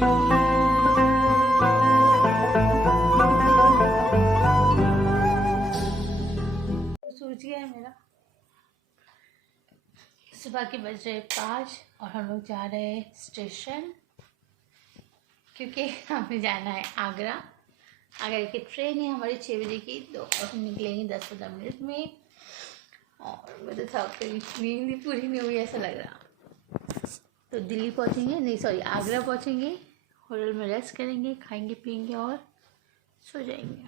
सूझ गया है मेरा। सुबह के बज रहे 5 और हम लोग जा रहे हैं स्टेशन, क्योंकि हमें जाना है आगरा। आगरा की ट्रेन है हमारी 6 बजे की, तो अब हम निकलेंगे 10-15 मिनट में। और मैं तो थक गई, नींद पूरी नहीं हुई ऐसा लग रहा। तो दिल्ली पहुंचेंगे, नहीं सॉरी आगरा पहुंचेंगे, होटल में रेस्ट करेंगे, खाएंगे पियेंगे और सो जाएंगे।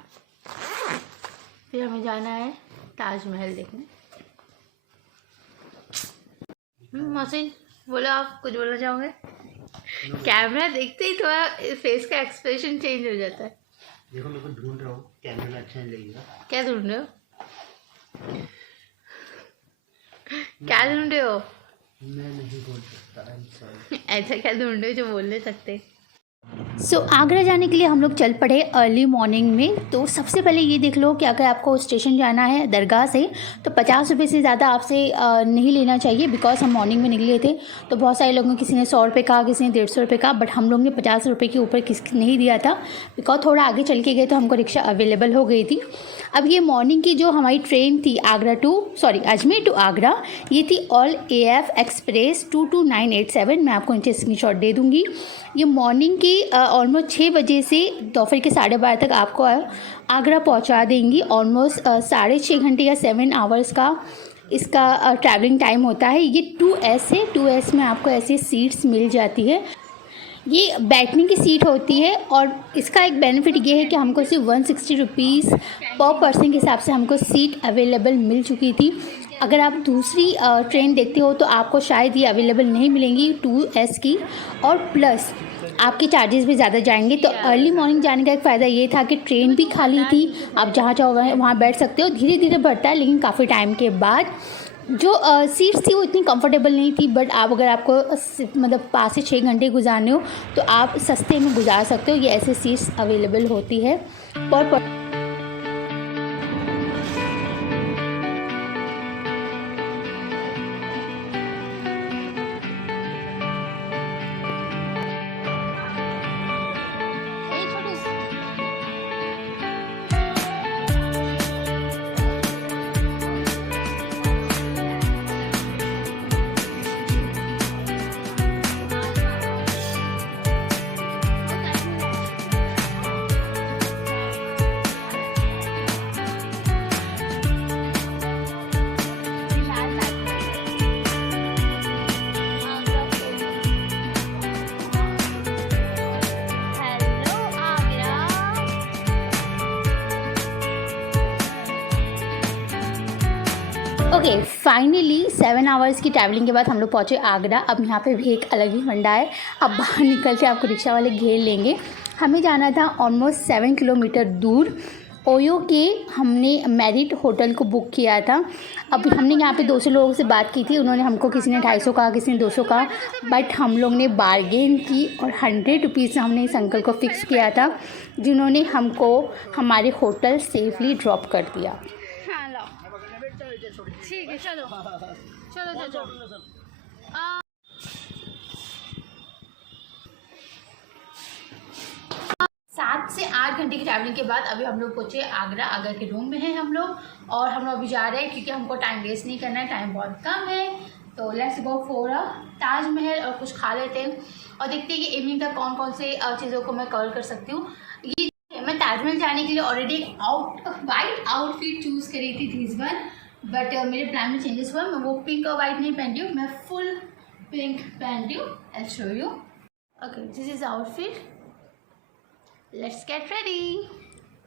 फिर हमें जाना है ताजमहल देखने। मौसी बोलो, आप कुछ बोलना चाहोगे? कैमरा देखते ही थोड़ा फेस का एक्सप्रेशन चेंज हो जाता है। देखो मैं कुछ ढूंढ रहा हूँ, कैमरा अच्छा नहीं लगेगा। क्या ढूंढ रहे हो? क्या ढूंढ रहे हो? मैं नहीं बोल सकता, I'm sorry। ऐसा क्या ढूंढ रहे हो जो बोल नहीं सकते? आगरा जाने के लिए हम लोग चल पड़े अर्ली मॉर्निंग में। तो सबसे पहले ये देख लो कि अगर आपको स्टेशन जाना है दरगाह से तो 50 रुपये से ज़्यादा आपसे नहीं लेना चाहिए, बिकॉज हम मॉर्निंग में निकले थे। तो बहुत सारे लोगों, किसी ने 100 रुपये कहा, किसी ने 150 रुपये कहा, बट हम लोग ने 50 रुपये के ऊपर किसी नहीं दिया था, बिकॉज थोड़ा आगे चल के गए तो हमको रिक्शा अवेलेबल हो गई थी। अब ये मॉर्निंग की जो हमारी ट्रेन थी अजमेर टू आगरा, ये थी ऑल AF एक्सप्रेस 22987। मैं आपको नीचे स्क्रीनशॉट दे दूँगी। ये मॉर्निंग की ऑलमोस्ट 6 बजे से दोपहर के 12:30 तक आपको आगरा पहुंचा देंगी। ऑलमोस्ट 6.5 घंटे या 7 आवर्स का इसका ट्रैवलिंग टाइम होता है। ये 2S है, 2S में आपको ऐसी सीट्स मिल जाती है। ये बैठने की सीट होती है और इसका एक बेनिफिट ये है कि हमको सिर्फ 160 रुपीज़ पर पर्सन के हिसाब से हमको सीट अवेलेबल मिल चुकी थी। अगर आप दूसरी ट्रेन देखते हो तो आपको शायद ये अवेलेबल नहीं मिलेंगी 2S की, और प्लस आपके चार्जेस भी ज़्यादा जाएंगे। तो अर्ली मॉर्निंग जाने का एक फ़ायदा ये था कि ट्रेन भी खाली थी, आप जहाँ चाहो वहाँ बैठ सकते हो। धीरे धीरे बढ़ता है, लेकिन काफ़ी टाइम के बाद जो सीट्स थी वो इतनी कंफर्टेबल नहीं थी। बट आप अगर आपको मतलब 5 से 6 घंटे गुजारने हो तो आप सस्ते में गुजार सकते हो। ये ऐसे सीट्स अवेलेबल होती है पर ओके, फाइनली 7 आवर्स की ट्रैवलिंग के बाद हम लोग पहुँचे आगरा। अब यहाँ पे भी एक अलग ही फंडा है। अब बाहर निकल के आपको रिक्शा वाले घेर लेंगे। हमें जाना था ऑलमोस्ट 7 किलोमीटर दूर ओयो के। हमने मैरिट होटल को बुक किया था। अब हमने यहाँ पे 200 लोगों से बात की थी, उन्होंने हमको, किसी ने 250 कहा, किसी ने 200 कहा, बट हम लोग ने बार्गेन की और 100 रुपीज़ हमने इस अंकल को फ़िक्स किया था, जिन्होंने हमको हमारे होटल सेफली ड्रॉप कर दिया। ठीक है, चलो चलो चलो। 7 से 8 घंटे की ट्रैवलिंग के बाद अभी हम लोग पहुँचे आगरा। आगरा के रूम में हैं हम लोग, और हम लोग अभी जा रहे हैं क्योंकि हमको टाइम वेस्ट नहीं करना है, टाइम बहुत कम है। तो लेट्स गो फॉर ताजमहल और कुछ खा लेते हैं और देखते हैं कि इवनिंग तक कौन कौन से चीज़ों को मैं कवर कर सकती हूँ। ये मैं ताजमहल जाने के लिए ऑलरेडी एक वाइट आउटफिट चूज़ करी थी दिस वन, बट मेरे प्लान में चेंजेस हुआ। मैं वो पिंक और वाइट नहीं पहनती हूँ, मैं फुल पिंक पहनती हूँ। I show you. Okay, this is outfit, let's get ready.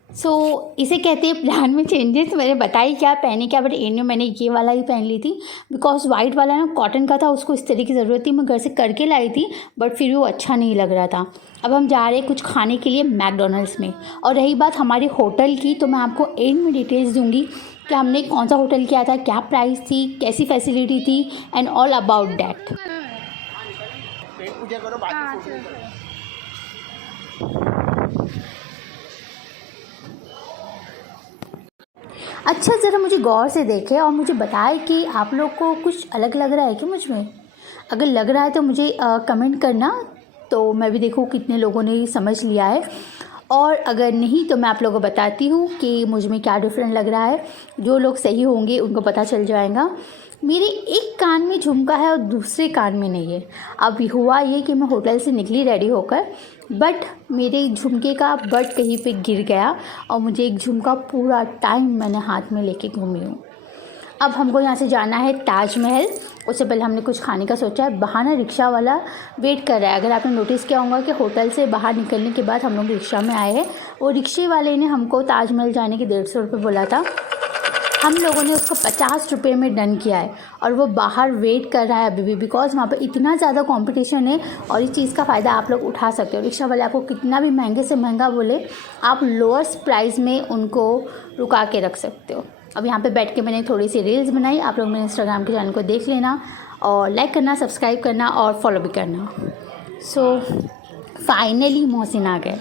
So इसे कहते हैं प्लान में चेंजेस। मैंने बताई क्या पहने क्या, बट एंड में मैंने ये वाला ही पहन ली थी, बिकॉज वाइट वाला ना कॉटन का था, उसको इस तरह की ज़रूरत थी, मैं घर से करके लाई थी, बट फिर भी वो अच्छा नहीं लग रहा था। अब हम जा रहे हैं कुछ खाने के लिए मैकडोनल्ड्स में। और रही बात हमारे होटल की, तो मैं आपको एंड में डिटेल्स दूंगी कि हमने कौन सा होटल किया था, क्या प्राइस थी, कैसी फैसिलिटी थी, एंड ऑल अबाउट डैट। अच्छा, ज़रा मुझे गौर से देखें और मुझे बताएं कि आप लोग को कुछ अलग लग रहा है कि मुझ में। अगर लग रहा है तो मुझे कमेंट करना, तो तो मैं भी देखूँ कितने लोगों ने समझ लिया है, और अगर नहीं तो मैं आप लोगों को बताती हूँ कि मुझ में क्या डिफरेंट लग रहा है। जो लोग सही होंगे उनको पता चल जाएगा। मेरे एक कान में झुमका है और दूसरे कान में नहीं है। अब हुआ ये कि मैं होटल से निकली रेडी होकर, बट मेरे झुमके का बट कहीं पे गिर गया और मुझे एक झुमका पूरा टाइम मैंने हाथ में लेके घूमी हूँ। अब हमको यहाँ से जाना है ताजमहल। उससे पहले हमने कुछ खाने का सोचा है। बाहर ना रिक्शा वाला वेट कर रहा है। अगर आपने नोटिस किया होगा कि होटल से बाहर निकलने के बाद हम लोग रिक्शा में आए हैं, वो रिक्शे वाले ने हमको ताजमहल जाने के 150 रुपये बोला था। हम लोगों ने उसको 50 रुपये में डन किया है और वो बाहर वेट कर रहा है अभी भी, बिकॉज़ वहाँ पे इतना ज़्यादा कंपटीशन है और इस चीज़ का फ़ायदा आप लोग उठा सकते हो। रिक्शा वाले आपको कितना भी महंगे से महंगा बोले, आप लोअर्स प्राइस में उनको रुका के रख सकते हो। अब यहाँ पे बैठ के मैंने थोड़ी सी रील्स बनाई। आप लोग मेरे इंस्टाग्राम के चैनल को देख लेना और लाइक करना, सब्सक्राइब करना और फॉलो भी करना। सो फाइनली मोहसिन आ गए।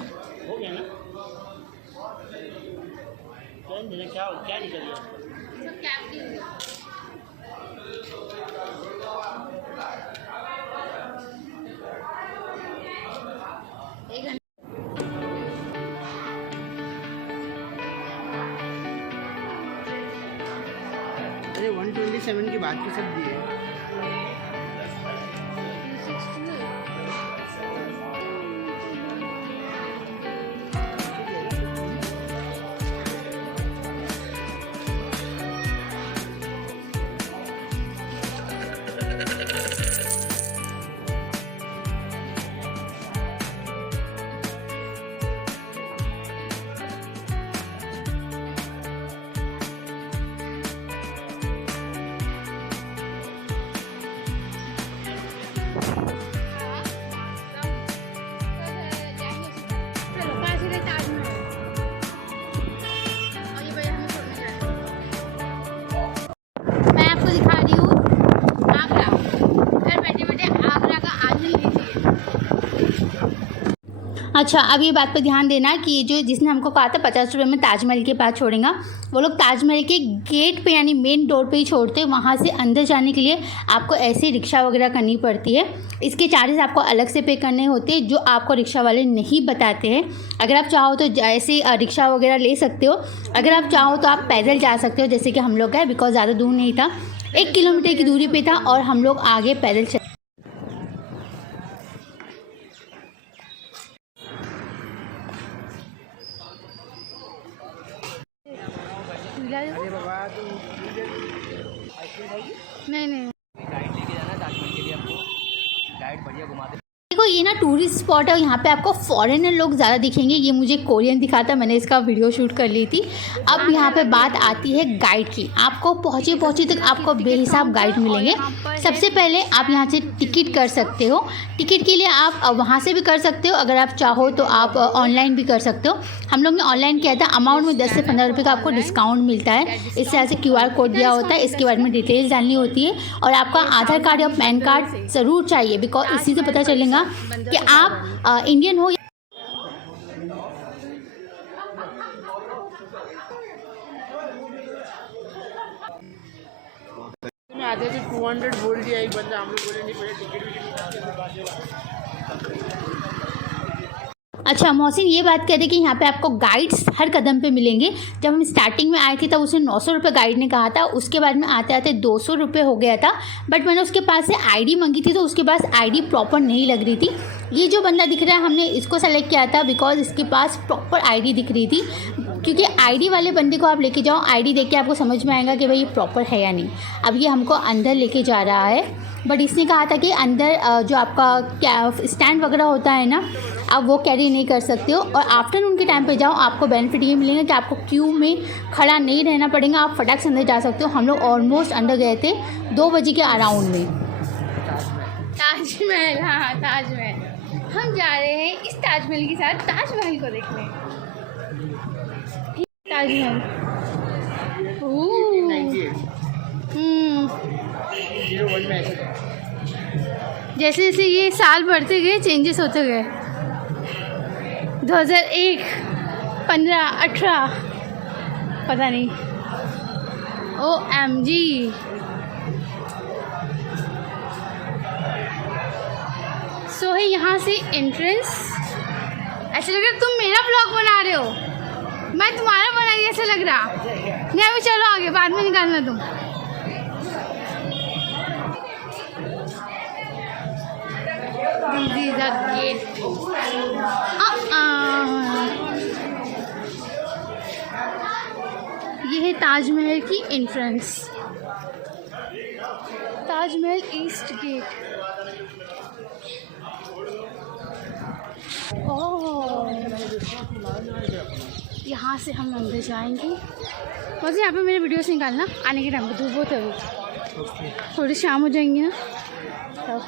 अरे 127 की बात की सब दिए। अच्छा, अब ये बात पर ध्यान देना कि जो जिसने हमको कहा था 50 रुपये में ताजमहल के पास छोड़ेगा, वो लोग ताजमहल के गेट पे यानी मेन डोर पे ही छोड़ते हैं। वहाँ से अंदर जाने के लिए आपको ऐसे रिक्शा वगैरह करनी पड़ती है। इसके चार्जेस आपको अलग से पे करने होते हैं, जो आपको रिक्शा वाले नहीं बताते हैं। अगर आप चाहो तो ऐसे रिक्शा वगैरह ले सकते हो। अगर आप चाहो तो आप पैदल जा सकते हो, जैसे कि हम लोग गए, बिकॉज ज़्यादा दूर नहीं था, 1 किलोमीटर की दूरी पर था और हम लोग आगे पैदल चले। अरे बाबा तो नहीं गाइड लेके जाना ताजमहल के लिए, आपको गाइड बढ़िया घुमाते। देखो ये ना टूरिस्ट स्पॉट है, यहाँ पे आपको फॉरेनर लोग ज़्यादा दिखेंगे। ये मुझे कोरियन दिखाता, मैंने इसका वीडियो शूट कर ली थी। अब यहाँ पे बात आती है गाइड की। आपको पहुँचे तक आपको बेहिसाब गाइड मिलेंगे। सबसे पहले आप यहाँ से टिकट कर सकते हो। टिकट के लिए आप वहाँ से भी कर सकते हो, अगर आप चाहो तो आप ऑनलाइन भी कर सकते हो। हम लोग ने ऑनलाइन किया था। अमाउंट में 10 से 15 रुपये का आपको डिस्काउंट मिलता है। इस तरह से QR कोड दिया होता है, इसके बारे में डिटेल्स डालनी होती है और आपका आधार कार्ड या पैन कार्ड ज़रूर चाहिए, बिकॉज इसी से पता चलेगा कि आप इंडियन हो। आधे से 200 बोल दिया एक बंदा, हम लोग बोले नहीं पहले टिकट। अच्छा, मोहसिन ये बात कह रहे कि यहाँ पे आपको गाइड्स हर कदम पे मिलेंगे। जब हम स्टार्टिंग में आए थे तब उसने 900 रुपये गाइड ने कहा था, उसके बाद में आते आते 200 रुपये हो गया था। बट मैंने उसके पास से आईडी मांगी थी तो उसके पास आईडी प्रॉपर नहीं लग रही थी। ये जो बंदा दिख रहा है हमने इसको सेलेक्ट किया था बिकॉज इसके पास प्रॉपर आईडी दिख रही थी, क्योंकि आईडी वाले बंदे को आप लेके जाओ, आईडी देख के आपको समझ में आएगा कि भाई ये प्रॉपर है या नहीं। अब ये हमको अंदर लेके जा रहा है, बट इसने कहा था कि अंदर जो आपका क्या स्टैंड वगैरह होता है ना, आप वो कैरी नहीं कर सकते हो। और आफ्टरनून के टाइम पे जाओ, आपको बेनिफिट ये मिलेगा कि आपको क्यू में खड़ा नहीं रहना पड़ेगा, आप फटाक से अंदर जा सकते हो। हम लोग ऑलमोस्ट अंदर गए थे 2 बजे के अराउंड में। ताजमहल, हाँ ताजमहल, हम जा रहे हैं इस ताजमहल के साथ ताजमहल को देखने। ताजमहल जैसे जैसे ये साल बढ़ते गए चेंजेस होते गए। 2001, 15, 18 पता नहीं। OMG, सो है यहाँ से एंट्रेंस। ऐसा लग रहा है तुम मेरा ब्लॉग बना रहे हो, मैं तुम्हारा बना रही, ऐसा लग रहा। नहीं अभी चलो आगे, बाद में निकालना तुम। गेट ये है ताजमहल की एंट्रेंस, ताजमहल ईस्ट गेट। ओह यहाँ से हम अंदर जाएंगे। बस यहाँ पे मेरे वीडियोस निकालना आने के टाइम पे, धूप बहुत है अभी, थोड़ी शाम हो जाएंगी ना तब।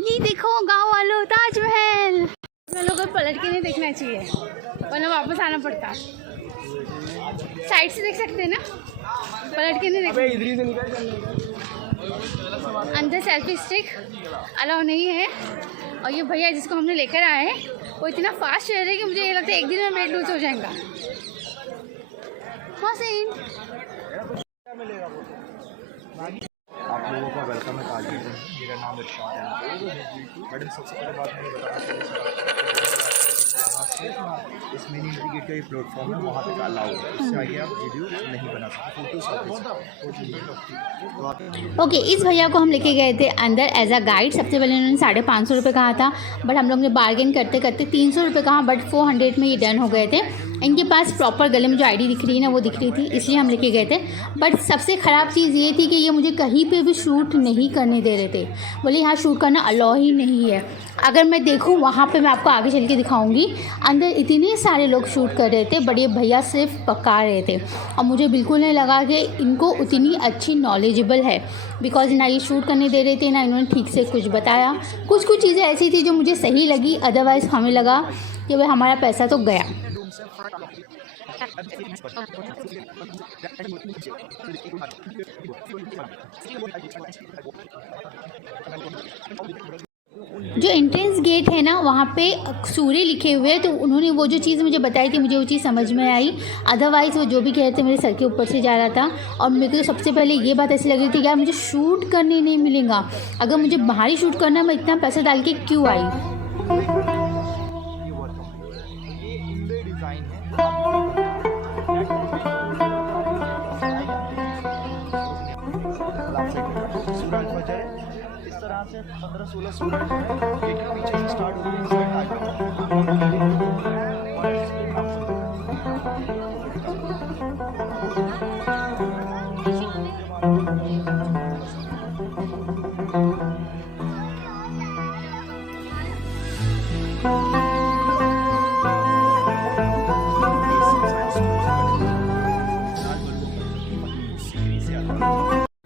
ये देखो गाँव वालों, ताजमहल। हम लोगों को पलट के नहीं देखना चाहिए वरना वापस आना पड़ता। साइड से देख सकते हैं ना, पलट के नहीं देखते। अंदर सेल्फी स्टिक अलाउ नहीं है। और ये भैया जिसको हमने लेकर आए हैं वो इतना फास्ट चल रहे हैं कि मुझे ये लगता है एक दिन में वेट लूज हो जाएगा। हाँ सही। आप लोगों का वेलकम है ताजमहल में। मेरा नाम इरशाद है। मैडम सबसे पहले बात मुझे बताना चाहिए, इस मिनी गेट का ये प्लेटफॉर्म है, वहाँ तक अलाउ है, इससे आगे आप वीडियो नहीं बना सकते, फोटोज। ओके इस भैया को हम लेके गए थे अंदर एज अ गाइड। सबसे पहले उन्होंने 550 रुपये कहा था, बट हम लोग ने बार्गेन करते करते 300 रुपये कहा, बट 400 में ये डन हो गए थे। इनके पास प्रॉपर गले में जो आईडी दिख रही है ना वो दिख रही थी, इसलिए हम लेके गए थे। बट सबसे ख़राब चीज़ ये थी कि ये मुझे कहीं पे भी शूट नहीं करने दे रहे थे। बोले यहाँ शूट करना अलाउ ही नहीं है। अगर मैं देखूँ वहाँ पे, मैं आपको आगे चल के दिखाऊंगी, अंदर इतने सारे लोग शूट कर रहे थे, बट ये भैया सिर्फ पका रहे थे। और मुझे बिल्कुल नहीं लगा कि इनको उतनी अच्छी नॉलेजेबल है, बिकॉज ना ये शूट करने दे रहे थे, ना इन्होंने ठीक से कुछ बताया। कुछ चीज़ें ऐसी थी जो मुझे सही लगी, अदरवाइज़ हमें लगा कि भाई हमारा पैसा तो गया। जो एंट्रेंस गेट है ना वहाँ पे सूर्य लिखे हुए हैं, तो उन्होंने वो जो चीज़ मुझे बताई थी मुझे वो चीज़ समझ में आई। अदरवाइज़ वो जो भी कह रहे थे मेरे सर के ऊपर से जा रहा था। और मेरे को सबसे पहले ये बात ऐसी लग रही थी कि यार मुझे शूट करने नहीं मिलेगा। अगर मुझे बाहर ही शूट करना है मैं इतना पैसा डाल के क्यों आई। इस तरह से 15-16 स्टूडेंट हैं, गेट के पीछे से स्टार्ट होकर इस साइड आ जाओ।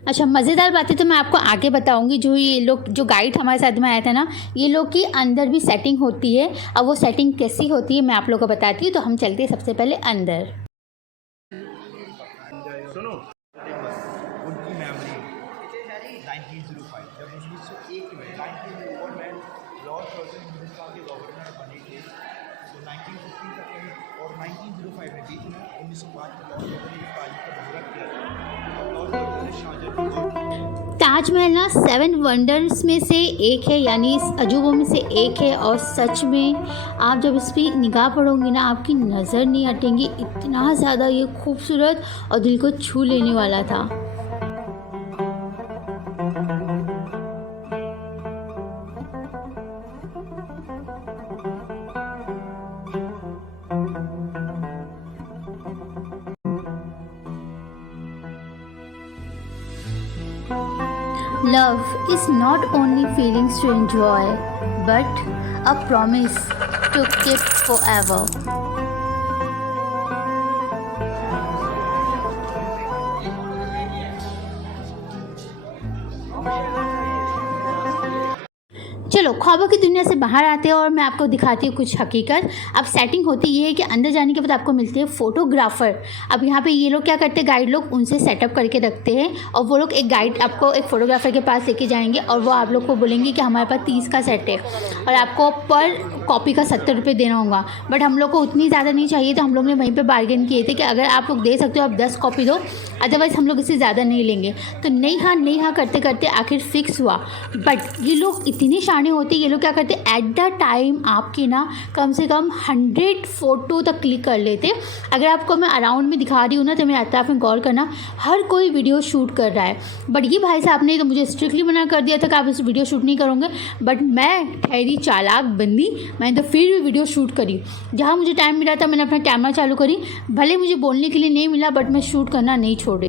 अच्छा मज़ेदार बातें तो मैं आपको आगे बताऊंगी। जो ये लोग जो गाइड हमारे साथ में आया था ना, ये लोग की अंदर भी सेटिंग होती है। अब वो सेटिंग कैसी होती है मैं आप लोगों को बताती हूँ। तो हम चलते हैं सबसे पहले अंदर। सुनो, उनकी मेमोरी 1905 जब 1901 में 1901 में लॉर्ड कर्जन हिंदुस्तान के गवर्नर बने थे, तो 1950 तक और 1905 में बीच में 1905 में लॉर्ड कर्जन ने ताज का दौरा किया था। लॉर्ड कर्जन ने शाहजहां ताजमहल ना 7 वंडर्स में से एक है, यानी इस अजूबों में से एक है। और सच में आप जब इस पर निगाह पड़ोगे ना आपकी नज़र नहीं हटेंगी, इतना ज़्यादा ये खूबसूरत और दिल को छू लेने वाला था। Love is not only feelings to enjoy, but a promise to keep forever. चलो ख्वाबों की दुनिया से बाहर आते हैं और मैं आपको दिखाती हूँ कुछ हकीकत। अब सेटिंग होती ये है कि अंदर जाने के बाद आपको मिलते हैं फ़ोटोग्राफ़र। अब यहाँ पे ये लोग क्या करते हैं, गाइड लोग उनसे सेटअप करके रखते हैं और वो लोग एक गाइड आपको एक फ़ोटोग्राफ़र के पास लेके जाएंगे और वो आप लोग को बोलेंगे कि हमारे पास 30 का सेट है और आपको पर कॉपी का 70 रुपये देना होगा। बट हम लोग को उतनी ज़्यादा नहीं चाहिए, तो हम लोग ने वहीं पर बार्गेन किए थे कि अगर आप लोग दे सकते हो आप 10 कॉपी दो, अदरवाइज़ हम लोग इससे ज़्यादा नहीं लेंगे। तो नहीं हाँ करते करते आखिर फिक्स हुआ। बट ये लोग इतने शाने होते, ये लोग क्या करते एट द टाइम आपके ना कम से कम 100 फ़ोटो तक क्लिक कर लेते। अगर आपको मैं अराउंड में दिखा रही हूँ ना, तो मेरे अतराफ में गौर करना, हर कोई वीडियो शूट कर रहा है। बट ये भाई साहब ने तो मुझे स्ट्रिक्टली मना कर दिया था कि आप इस वीडियो शूट नहीं करोगे। बट मैं ठहरी चालाक बंदी, मैंने तो फिर भी वीडियो शूट करी। जहाँ मुझे टाइम मिला था मैंने अपना कैमरा चालू करी, भले मुझे बोलने के लिए नहीं मिला बट मैं शूट करना नहीं छोड़ी।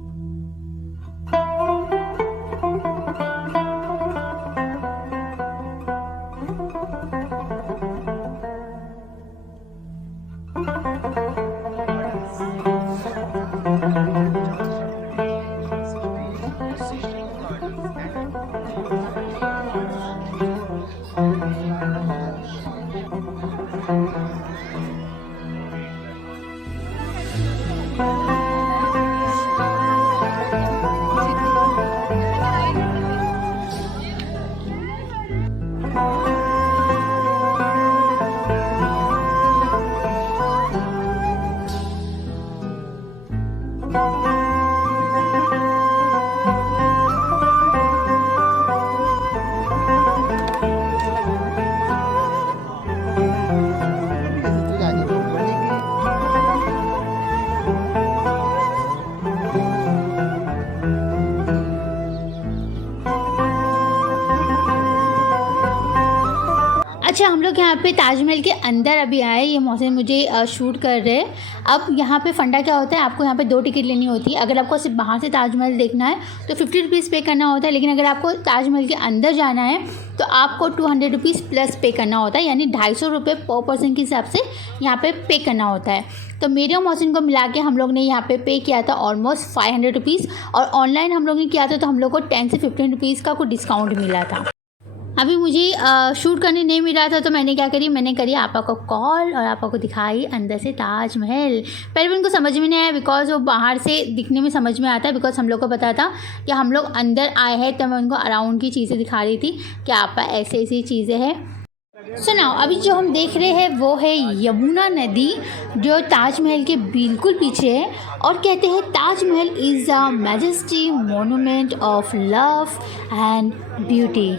अच्छा, हम लोग यहाँ पे ताजमहल के अंदर अभी आए, ये मौसम मुझे शूट कर रहे हैं। अब यहाँ पे फंडा क्या होता है, आपको यहाँ पे 2 टिकट लेनी होती है। अगर आपको सिर्फ बाहर से ताजमहल देखना है तो 50 रुपीज़ पे करना होता है, लेकिन अगर आपको ताजमहल के अंदर जाना है तो आपको 200 रुपीज़ प्लस पे करना होता है, यानी 250 रुपये पर पर्सन के हिसाब से यहाँ पे करना होता है। तो मेरे और मौसम को मिला के हम लोग ने यहाँ पे किया था ऑलमोस्ट 500 रुपीज़, और ऑनलाइन हम लोग ने किया था तो हम लोग को 10 से 15 रुपीज़ का कोई डिस्काउंट मिला था। अभी मुझे शूट करने नहीं मिला था तो मैंने क्या करी, मैंने करी आपा को कॉल और आपा को दिखाई अंदर से ताजमहल। पहले भी उनको समझ में नहीं आया बिकॉज वो बाहर से दिखने में समझ में आता है, बिकॉज हम लोग को पता था कि हम लोग अंदर आए हैं, तो मैं उनको अराउंड की चीज़ें दिखा रही थी कि आपा ऐसी चीज़ें हैं। सुनाओ, अभी जो हम देख रहे हैं वो है यमुना नदी, जो ताजमहल के बिल्कुल पीछे है, और कहते हैं Taj Mahal is a majesty monument of love and beauty.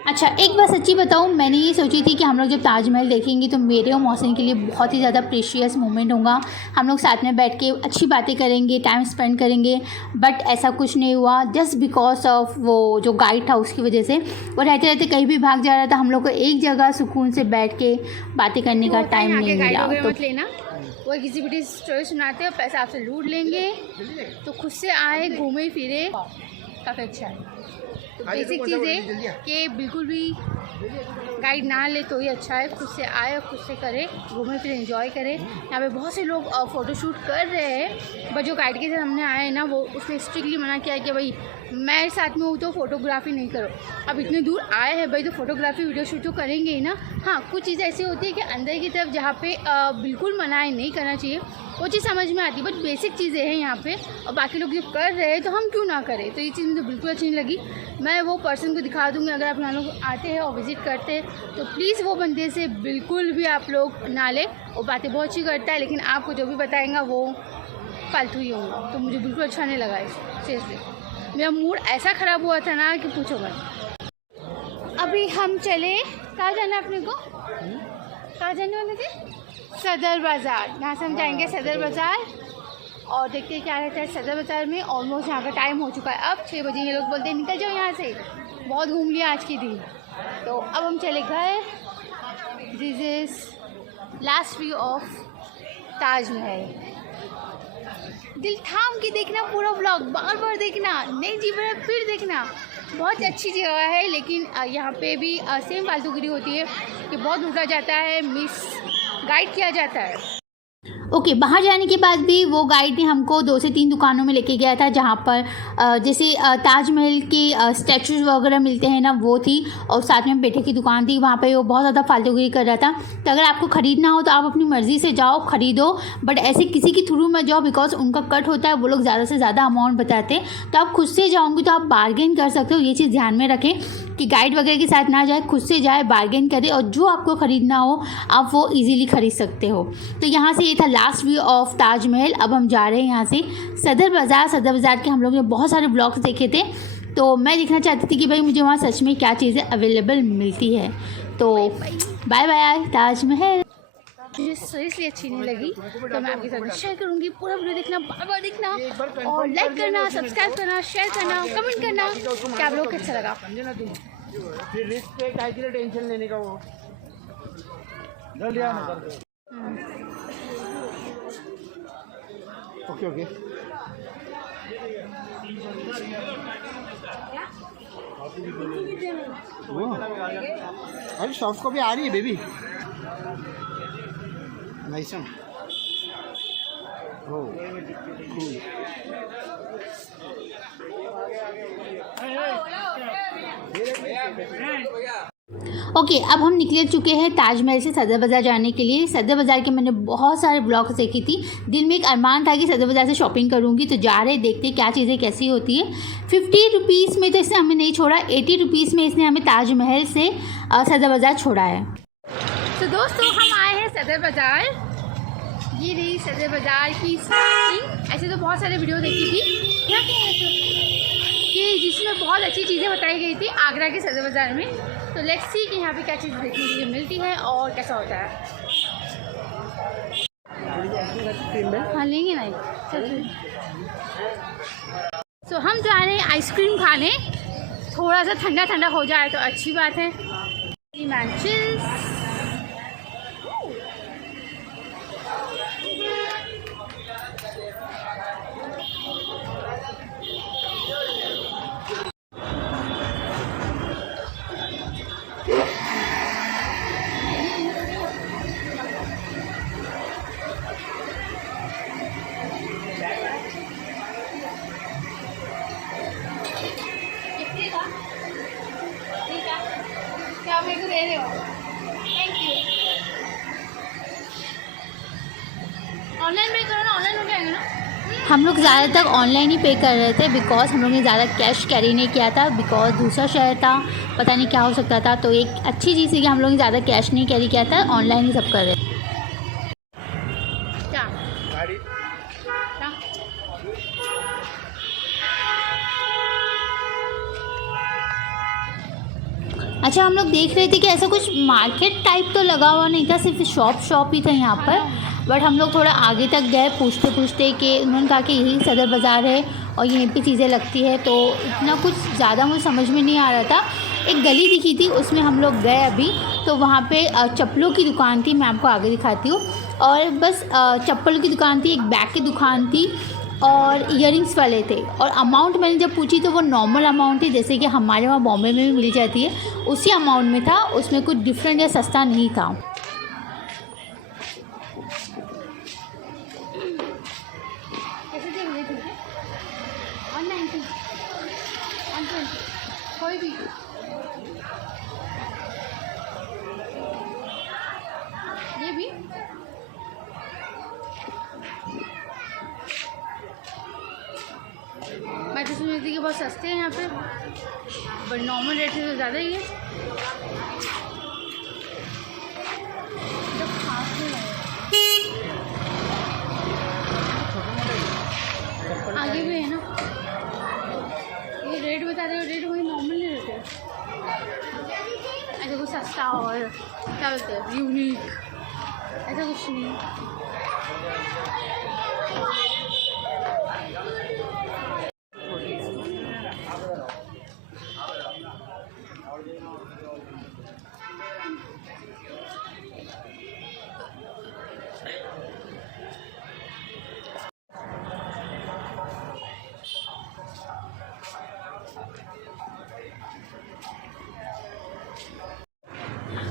अच्छा, एक बात सच्ची बताऊँ, मैंने ये सोची थी कि हम लोग जब ताजमहल देखेंगे तो मेरे और मौसम के लिए बहुत ही ज़्यादा प्रेशियस मोमेंट होगा, हम लोग साथ में बैठ के अच्छी बातें करेंगे, टाइम स्पेंड करेंगे। बट ऐसा कुछ नहीं हुआ, जस्ट बिकॉज ऑफ वो जो गाइड था उसकी वजह से वो रहते रहते कहीं भी भाग जा रहा था। हम लोग को एक जगह सुकून से बैठ के बातें करने का टाइम नहीं मिला। तो मत लेना, वो किसी भी स्टोरी सुनाते हो, पैसा आपसे लूट लेंगे। तो खुद से आए, घूमे फिरे, काफ़ी अच्छा है। तो बेसिक चीज़ है कि बिल्कुल भी गाइड ना ले तो ही अच्छा है, खुद से आए और खुद से करे, घूमे फिर एंजॉय करें। यहाँ पे बहुत से लोग फ़ोटोशूट कर रहे हैं, बट जो गाइड के साथ हमने आए हैं ना, वो उसने स्ट्रिक्टली मना किया है कि भाई मैं साथ में हूँ तो फ़ोटोग्राफी नहीं करो। अब इतने दूर आए हैं भाई तो फ़ोटोग्राफी वीडियो शूट तो करेंगे ही ना। हाँ, कुछ चीज़ें ऐसी होती है कि अंदर की तरफ जहाँ पे बिल्कुल मना है, नहीं करना चाहिए, वो चीज़ समझ में आती है, बट बेसिक चीज़ें हैं यहाँ पे, और बाकी लोग जो कर रहे हैं तो हम क्यों ना करें। तो ये चीज़ मुझे बिल्कुल अच्छी नहीं लगी। मैं वो पर्सन को दिखा दूँगी, अगर आप यहाँ लोग आते हैं और विज़िट करते हैं तो प्लीज़ वो बंदे से बिल्कुल भी आप लोग ना लें। वो बातें बहुत अच्छी करता है, लेकिन आपको जो भी बताएंगा वो फालतू ही होगा। तो मुझे बिल्कुल अच्छा नहीं लगा सीरियसली, मेरा मूड ऐसा ख़राब हुआ था ना कि पूछो मत। अभी हम चले, कहाँ जाना है अपने को, कहाँ जाने वाले थे? सदर बाज़ार। यहाँ से हम जाएंगे सदर बाज़ार और देखते हैं क्या रहता है सदर बाज़ार में। ऑलमोस्ट यहाँ का टाइम हो चुका है, अब 6 बजे। ये लोग बोलते हैं निकल जाओ यहाँ से, बहुत घूम लिया आज के दिन। तो अब हम चले घर। This is last view of Taj Mahal. दिल थाम के देखना पूरा व्लॉग, बार बार देखना, नहीं जी बड़ा फिर देखना। बहुत अच्छी जगह है, लेकिन यहाँ पे भी सेम फालतूगिरी होती है कि बहुत लूटा जाता है, मिस गाइड किया जाता है। ओके, बाहर जाने के बाद भी वो गाइड ने हमको 2 से 3 दुकानों में लेके गया था, जहाँ पर जैसे ताजमहल के स्टैचूज़ वगैरह मिलते हैं ना, वो थी। और साथ में पेठे की दुकान थी, वहाँ पे वो बहुत ज़्यादा फालतूगिरी कर रहा था। तो अगर आपको ख़रीदना हो तो आप अपनी मर्ज़ी से जाओ, ख़रीदो, बट ऐसे किसी के थ्रू मत जाओ, बिकॉज उनका कट होता है, वो लोग ज़्यादा से ज़्यादा अमाउंट बताते हैं। तो आप खुद से जाओगे तो आप बार्गेन कर सकते हो। ये चीज़ ध्यान में रखें कि गाइड वगैरह के साथ ना जाए, खुद से जाए, बार्गेन करें, और जो आपको ख़रीदना हो आप वो इजीली ख़रीद सकते हो। तो यहाँ से ये था लास्ट व्यू ऑफ ताजमहल। अब हम जा रहे हैं यहाँ से सदर बाज़ार के हम लोग ने बहुत सारे ब्लॉग्स देखे थे, तो मैं देखना चाहती थी कि भाई मुझे वहाँ सच में क्या चीज़ें अवेलेबल मिलती है। तो बाय बाय ताजमहल। मुझे सीरियसली अच्छी नहीं लगी, तो मैं आपके साथ शेयर करूँगी। पूरा वीडियो देखना, बार-बार देखना, और लाइक करना, सब्सक्राइब करना, शेयर करना, कमेंट करना कि आप लोग को अच्छा लगा। फिर रिस्क पे काहे के लिए टेंशन लेने का वो जल्दी आना कर दो। Okay okay. वो अरे सॉफ्ट कॉपी आ रही है baby. Nice one. Oh cool. Okay, अब हम निकल चुके हैं ताजमहल से सदर बाज़ार जाने के लिए। सदर बाज़ार के मैंने बहुत सारे ब्लॉग्स देखी थी। दिल में एक अरमान था कि सदर बाज़ार से शॉपिंग करूँगी, तो जा रहे देखते क्या चीज़ें कैसी होती है। 50 रुपीज़ में तो इसने हमें नहीं छोड़ा, 80 रुपीज़ में इसने हमें ताजमहल से सदर बाज़ार छोड़ा है। तो दोस्तों हम आए हैं सदर बाज़ार। ये रही सदर बाज़ार की स्टार्टिंग। ऐसे तो बहुत सारे वीडियो देखी थी कि जिसमें बहुत अच्छी चीज़ें बताई गई थी आगरा के सदर बाज़ार में। तो लेट्स सी कि यहाँ पे क्या चीज़ देखने के लिए मिलती है और कैसा होता है। हाँ लेंगे ना। तो हम जा रहे हैं आइसक्रीम खाने। थोड़ा सा ठंडा ठंडा हो जाए तो अच्छी बात है। मैंचिल्स क्या मेरे को दे रहे हो? Thank you. ऑनलाइन पे करो ना, ऑनलाइन हो जाएगा ना। हम लोग ज़्यादातर ऑनलाइन ही पे कर रहे थे, बिकॉज हम लोग ने ज़्यादा कैश कैरी नहीं किया था, बिकॉज दूसरा शहर था, पता नहीं क्या हो सकता था। तो एक अच्छी चीज़ थी कि हम लोग ने ज़्यादा कैश नहीं कैरी किया था, ऑनलाइन ही सब कर रहे थे। क्या गाड़ी क्या अच्छा, हम लोग देख रहे थे कि ऐसा कुछ मार्केट टाइप तो लगा हुआ नहीं था, सिर्फ शॉप ही था यहाँ पर। बट हम लोग थोड़ा आगे तक गए पूछते पूछते कि उन्होंने कहा कि यही सदर बाज़ार है और यहीं पे चीज़ें लगती है। तो इतना कुछ ज़्यादा मुझे समझ में नहीं आ रहा था। एक गली दिखी थी, उसमें हम लोग गए अभी। तो वहाँ पे चप्पलों की दुकान थी, मैं आपको आगे दिखाती हूँ। और बस चप्पलों की दुकान थी, एक बैग की दुकान थी और इयररिंग्स वाले थे। और अमाउंट मैंने जब पूछी तो वो नॉर्मल अमाउंट थी, जैसे कि हमारे वहाँ बॉम्बे में भी मिल जाती है, उसी अमाउंट में था। उसमें कुछ डिफरेंट या सस्ता नहीं था। कैसे दे रहे थे? 190 120 कोई भी। ये भी मैं तो सुनी थी कि बहुत सस्ते हैं यहाँ पे, बट नॉर्मल रेट से तो ज़्यादा ही है। जब खास नहीं है। आगे भी है ना, ये रेट बता रहे हो, रेट वही नॉर्मल रेट है। ऐसा कुछ सस्ता और क्या बोलते हैं यूनिक, ऐसा कुछ नहीं।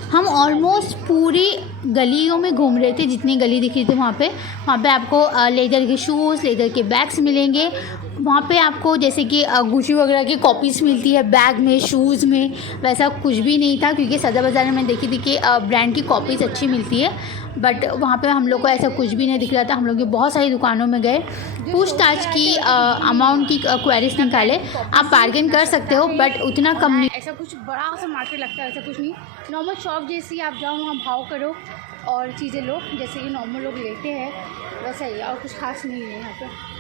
हम ऑलमोस्ट पूरी गलियों में घूम रहे थे, जितनी गली दिख रही थी वहाँ पे आपको लेदर के शूज़, लेदर के बैग्स मिलेंगे। वहाँ पे आपको जैसे कि गुची वगैरह की कॉपीज़ मिलती है बैग में, शूज़ में, वैसा कुछ भी नहीं था क्योंकि सदर बाज़ार में देखी थी कि ब्रांड की कॉपीज़ अच्छी मिलती है, बट वहाँ पे हम लोग को ऐसा कुछ भी नहीं दिख रहा था। हम लोग बहुत सारी दुकानों में गए, पूछताछ की, अमाउंट की क्वेरीज निकाले। आप बार्गेन कर सकते हो बट उतना कम नहीं। ऐसा कुछ बड़ा सा मार्केट लगता है, ऐसा कुछ नहीं, नॉर्मल शॉप जैसी आप जाओ वहाँ भाव करो और चीज़ें लो जैसे कि नॉर्मल लोग लेते हैं, वैसा ही, और कुछ खास नहीं है यहाँ पे।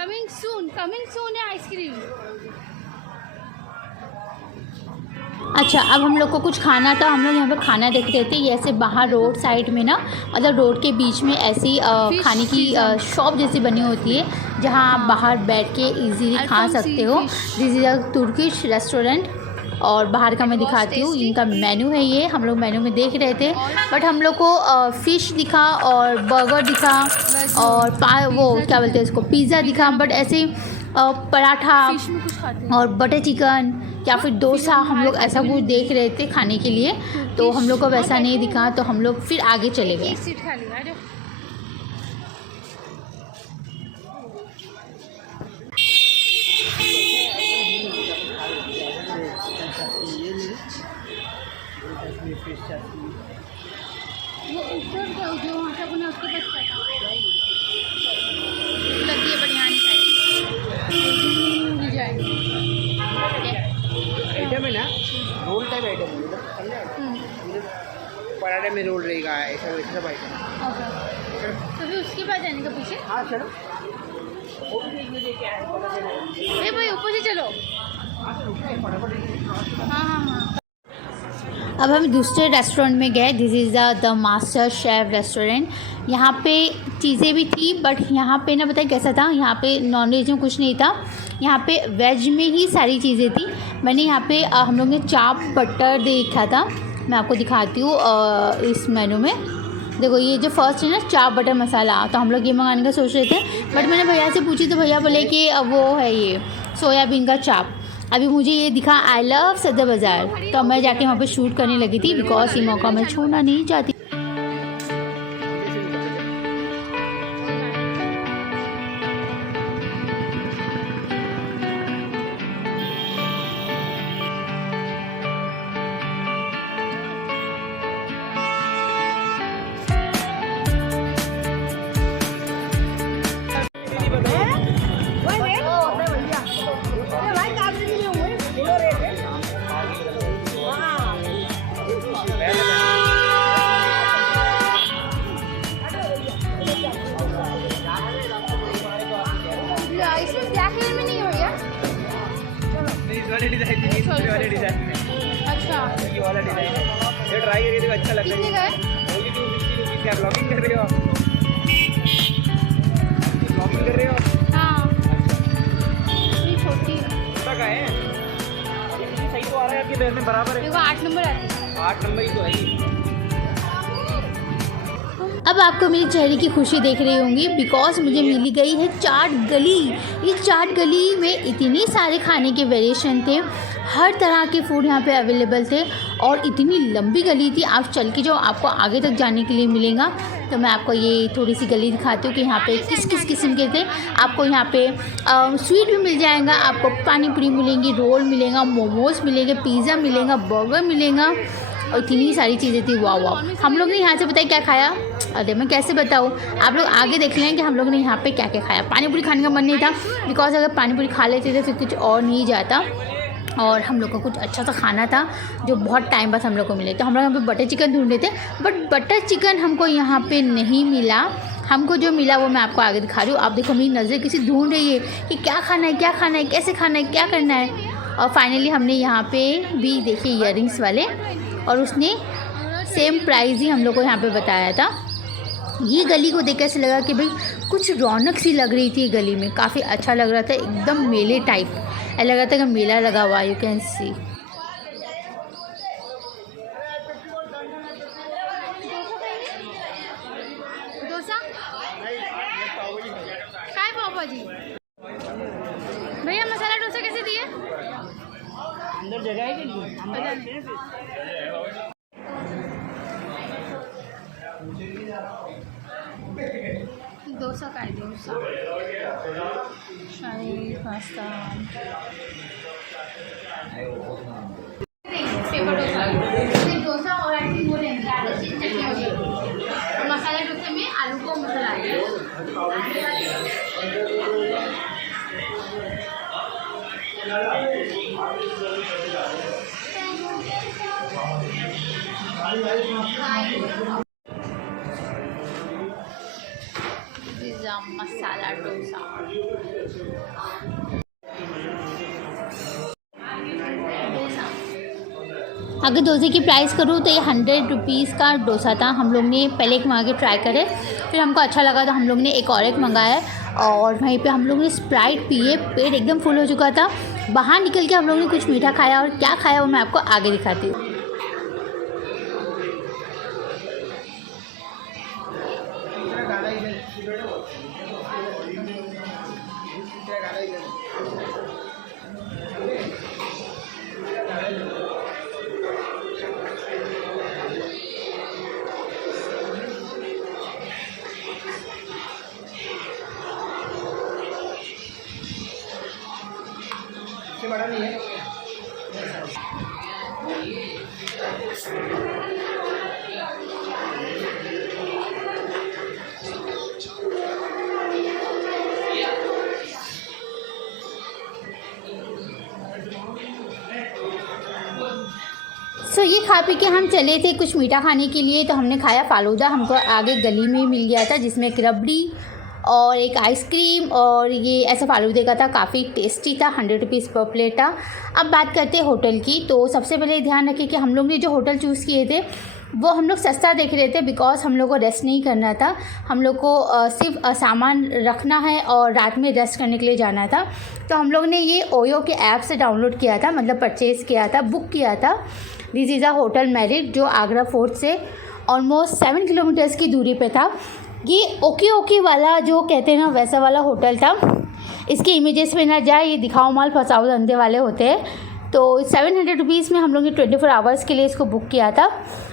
कमिंग सून है आइसक्रीम। अच्छा, अब हम लोग को कुछ खाना था, हम लोग यहाँ पे खाना देख रहे थे। ये ऐसे बाहर रोड साइड में ना, मतलब रोड के बीच में ऐसी खाने की शॉप जैसी बनी होती है जहाँ आप बाहर बैठ के इजीली खा सकते हो। This is a Turkish restaurant और बाहर का मैं दिखाती हूँ। इनका मेन्यू है ये, हम लोग मेन्यू में देख रहे थे बट हम लोग को फ़िश दिखा और बर्गर दिखा और वो क्या बोलते हैं इसको, पिज़्ज़ा दिखा, बट ऐसे पराठा और बटर चिकन या फिर डोसा हम लोग ऐसा कुछ देख रहे थे खाने के लिए, तो हम लोग को वैसा नहीं दिखा, तो हम लोग फिर आगे चले गए। वो ऊपर जो वहाँ से अपने उसके पास लगी है बढ़िया आइटम है ना, रोल टाइप आइटम है, पराठे में रोल रहेगा, ऐसा सब आइटम। तो फिर उसके बाद जाने का पीछे। हाँ चलो, ए भाई ऊपर से चलो। हाँ। अब हम दूसरे रेस्टोरेंट में गए। This is the master chef restaurant. यहाँ पे चीज़ें भी थी बट यहाँ पे ना बताए कैसा था, यहाँ पे नॉनवेज में कुछ नहीं था, यहाँ पे वेज में ही सारी चीज़ें थी। मैंने यहाँ पे हम लोग ने चाप बटर देखा था, मैं आपको दिखाती हूँ इस मेनू में। देखो ये जो फर्स्ट है ना चाप बटर मसाला, तो हम लोग ये मंगाने का सोच रहे थे बट मैंने भैया से पूछी तो भैया बोले कि वो है ये सोयाबीन का चाप। अभी मुझे ये दिखा आई लव सदर बाज़ार, तो मैं जाके वहाँ पे शूट करने लगी थी बिकॉज ये मौका मैं छोड़ना नहीं चाहती। इसमें ब्लैक कलर में नहीं हो गया। इस वाले डिजाइन में, इस वाले डिजाइन में। अच्छा, ये वाला डिजाइन है, ये ट्राई करिए, देखो अच्छा लग रहा है। कितने का है? Only 250 rupees. क्या ब्लॉगिंग कर रहे हो आप? ब्लॉगिंग कर रहे हो? हाँ, थोड़ी छोटी है। छोटा का है, सही तो आ रहा है आपके पैर में बराबर है। देखो 8 नंबर आती है। 8 नंबर ही तो है ही। अब आपको मेरी चेहरे की खुशी देख रही होंगी बिकॉज मुझे मिली गई है चाट गली। इस चाट गली में इतने सारे खाने के वेरिएशन थे, हर तरह के फूड यहाँ पे अवेलेबल थे और इतनी लंबी गली थी। आप चल के जाओ, आपको आगे तक जाने के लिए मिलेगा। तो मैं आपको ये थोड़ी सी गली दिखाती हूँ कि यहाँ पे किस किस किस्म के थे। आपको यहाँ पे स्वीट भी मिल जाएगा, आपको पानी पूरी मिलेंगी, रोल मिलेगा, मोमोज़ मिलेंगे, पिज़्ज़ा मिलेगा, बर्गर मिलेगा और इतनी सारी चीज़ें थी। वाह वाह। हम लोग ने यहाँ से बताया क्या खाया, अरे मैं कैसे बताऊँ, आप लोग आगे देख लें कि हम लोग ने यहाँ पे क्या क्या खाया। पानी पूरी खाने का मन नहीं था बिकॉज अगर पानी पूरी खा लेते थे फिर कुछ और नहीं जाता, और हम लोग को कुछ अच्छा सा खाना था जो बहुत टाइम बाद हम लोग को मिले। तो हम लोग यहाँ पे बटर चिकन ढूंढ रहे थे बट बटर चिकन हमको यहाँ पे नहीं मिला। हमको जो मिला वो मैं आपको आगे दिखा रही हूँ। आप देखो मेरी नज़र किसी ढूंढ रही है कि क्या खाना है, क्या खाना है, कैसे खाना है, क्या करना है। और फाइनली हमने यहाँ पे भी देखे ईयरिंग्स वाले और उसने सेम प्राइस ही हम लोग को यहाँ पे बताया था। ये गली को देख के ऐसे लगा कि भाई कुछ रौनक सी लग रही थी गली में, काफ़ी अच्छा लग रहा था, एकदम मेले टाइप लग रहा था कि मेला लगा हुआ। यू कैन सी डोसा काय पाव भाजी। भैया मसाला डोसा कैसे दिए? अंदर जगह है कि नहीं? अंदर है फिर। डोसा का है, डोसा शाही पास्ता पेपर डोसा, सिर्फ डोसा और आई थिंक वो चटनी होगी। और मसाला डोसे में आलू को मसाला मसाला डोसा। अगर डोसे की प्राइस करूँ तो ये 100 रुपीज़ का डोसा था। हम लोग ने पहले एक मंगा के ट्राई करे, फिर हमको अच्छा लगा तो हम लोग ने एक और एक मंगाया और वहीं पे हम लोग ने स्प्राइट पिए। पेट एकदम फुल हो चुका था। बाहर निकल के हम लोग ने कुछ मीठा खाया और क्या खाया वो मैं आपको आगे दिखाती हूँ। बड़ा नहीं है। सो ये खा पी के हम चले थे कुछ मीठा खाने के लिए, तो हमने खाया फालूदा। हमको आगे गली में ही मिल गया था जिसमें एक रबड़ी और एक आइसक्रीम और ये ऐसा फालूदे का था। काफ़ी टेस्टी था, 100 रुपीज़ पर प्लेट था। अब बात करते हैं होटल की। तो सबसे पहले ध्यान रखिए कि हम लोग ने जो होटल चूज़ किए थे वो हम लोग सस्ता देख रहे थे, बिकॉज़ हम लोग को रेस्ट नहीं करना था। हम लोग को सिर्फ सामान रखना है और रात में रेस्ट करने के लिए जाना था। तो हम लोग ने ये ओयो के ऐप से डाउनलोड किया था, मतलब परचेज़ किया था, बुक किया था। This is a hotel merit जो आगरा फोर्ट से ऑलमोस्ट 7 किलोमीटर्स की दूरी पे था। ये ओके ओके वाला जो कहते हैं ना वैसा वाला होटल था। इसके इमेजेस पे ना जाए, ये दिखाओ माल फसाओ धंधे वाले होते हैं। तो 700 रुपीज़ में हम लोग ने 24 आवर्स के लिए इसको बुक किया था।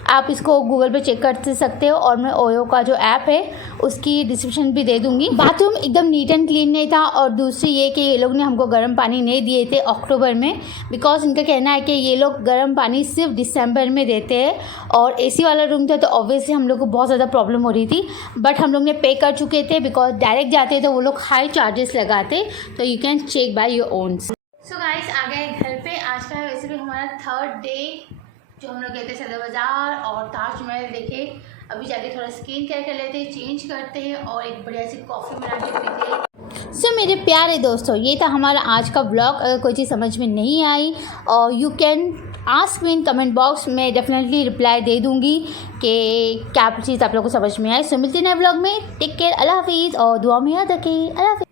आप इसको गूगल पे चेक कर सकते हो और मैं ओयो का जो ऐप है उसकी डिस्क्रिप्शन भी दे दूँगी। बाथरूम एकदम नीट एंड क्लीन नहीं था। और दूसरी ये कि ये लोग ने हमको गर्म पानी नहीं दिए थे अक्टूबर में, बिकॉज इनका कहना है कि ये लोग गर्म पानी सिर्फ दिसंबर में देते हैं। और एसी वाला रूम था तो ऑब्वियसली हम लोग को बहुत ज़्यादा प्रॉब्लम हो रही थी, बट हम लोग ने पे कर चुके थे। बिकॉज डायरेक्ट जाते तो वो लोग हाई चार्जेस लगाते। तो you can check by your own. So guys आ गए घर पे। आज का वैसे भी हमारा 3rd डे जो हम लोग गए थे सदर बाज़ार और ताजमहल देखे। अभी जाके थोड़ा स्किन केयर कर लेते हैं, चेंज करते हैं और एक बढ़िया सी कॉफ़ी बना के पीते हैं। सो मेरे प्यारे दोस्तों, ये था हमारा आज का ब्लॉग। अगर कोई चीज़ समझ में नहीं आई और you can ask me in comment box में, डेफिनेटली रिप्लाई दे दूँगी कि क्या चीज़ आप लोगों को समझ में आई। सो मिलते हैं नए ब्लॉग में। टेक केयर, अल्लाह हाफिज़ और दुआ में याद रखें। अल्लाह हाफिज़।